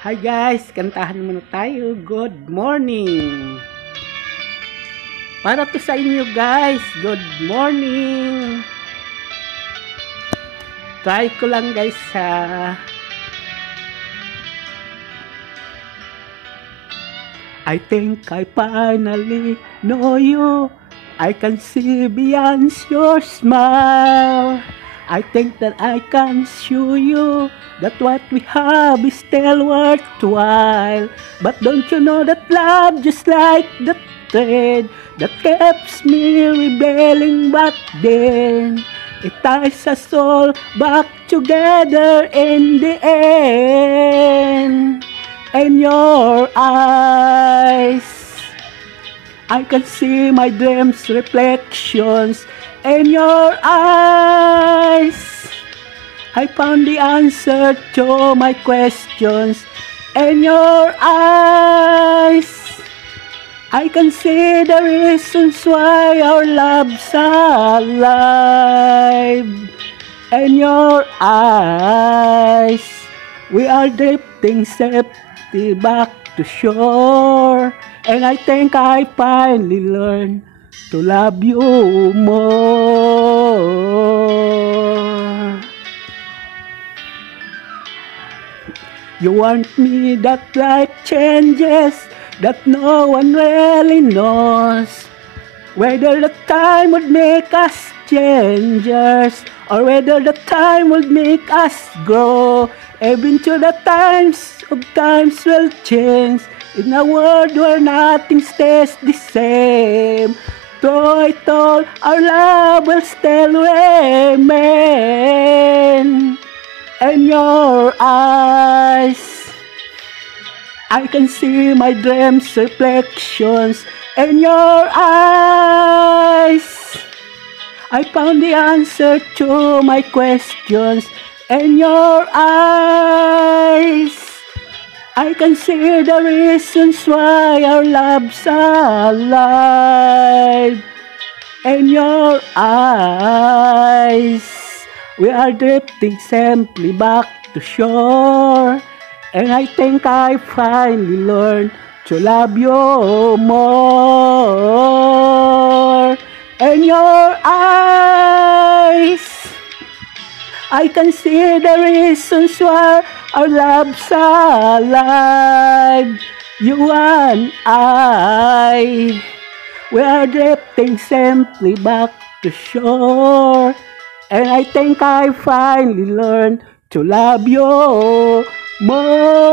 Hi guys, kantahan muna tayo. Good morning. Para to sa inyo guys. Good morning. Try ko lang guys ha. I think I finally know you. I can see beyond your smile. I think that I can show you that what we have is still worthwhile. But don't you know that love, just like the thread that keeps me rebelling back then, it ties us all back together in the end. In your eyes, I can see my dreams' reflections. In your eyes, I found the answer to my questions. In your eyes, I can see the reasons why our love's alive. In your eyes, we are drifting safely back to shore. And I think I finally learned to love you more. You want me that life changes, that no one really knows. Whether the time would make us changers, or whether the time would make us grow. Even to the times will change. In a world where nothing stays the same, through it all, our love will still remain. In your eyes, I can see my dreams' reflections. In your eyes, I found the answer to my questions. In your eyes, I can see the reasons why our love's alive. In your eyes, we are drifting simply back to shore. And I think I finally learned to love you more. In your eyes, I can see the reasons why our love's alive. You and I, we are drifting simply back to shore. And I think I finally learned to love you more.